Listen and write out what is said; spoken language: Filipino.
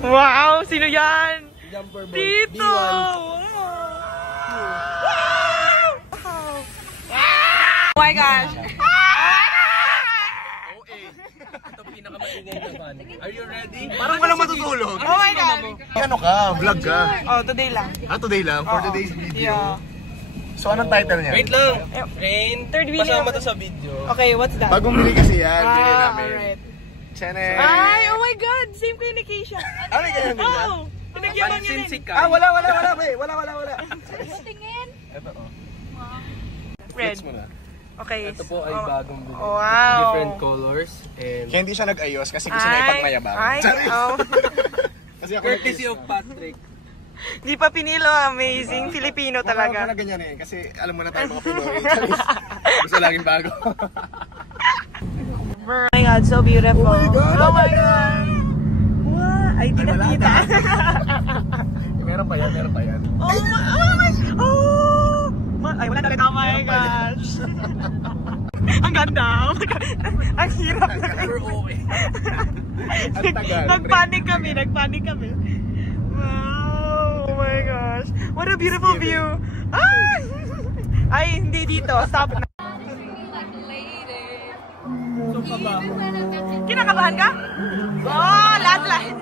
Wow! Sino yan? Jumper boy. Dito! B1. Oh my gosh! Ito pinakamaingay na fan. Are you ready? Parang walang matutulog. Oh my God! Ano ka? Vlog ka? Oh, today lang. Today lang? For today's video? Yeah. So, anong title niya? Wait lang. Rain. Third video. Pasama to sa video. Okay, what's that? Bagong bili kasi yan. Bili namin. Alright. Channel. Ay, oh my God! Same ko yung ni Keisha. May ganyan din na? Oh! Pinagyaman niya Pansin si din. Kai. Wala. Wala. Tingin. Ito, oh. Red. Flex mo na. Okay. Ito po ay bagong bili. Wow. Different colors. And Kaya hindi siya nag-ayos kasi gusto niya ipagmayabang. Ay, oh. Kasi ako courtesy of Patrick. Di pa pinilo, amazing. Filipino talaga. Wala ganyan eh. Kasi alam mo na tayo mga Pinoy. Gusto laging bago. Oh my God, so beautiful. Oh my God! Oh my God! Wow! Ay, di nakita. Meron pa yan. Oh my! Oh! Ay, wala talaga. Oh my gosh! Ang ganda! Oh my God! Ang hirap na. Super okay. Ang tagal. Nagpanik kami. Wow! Oh my gosh! What a beautiful view! Ah! Ay, hindi dito. Stop na. So, pabaho. Kinakabahan ka? Oh, lahat.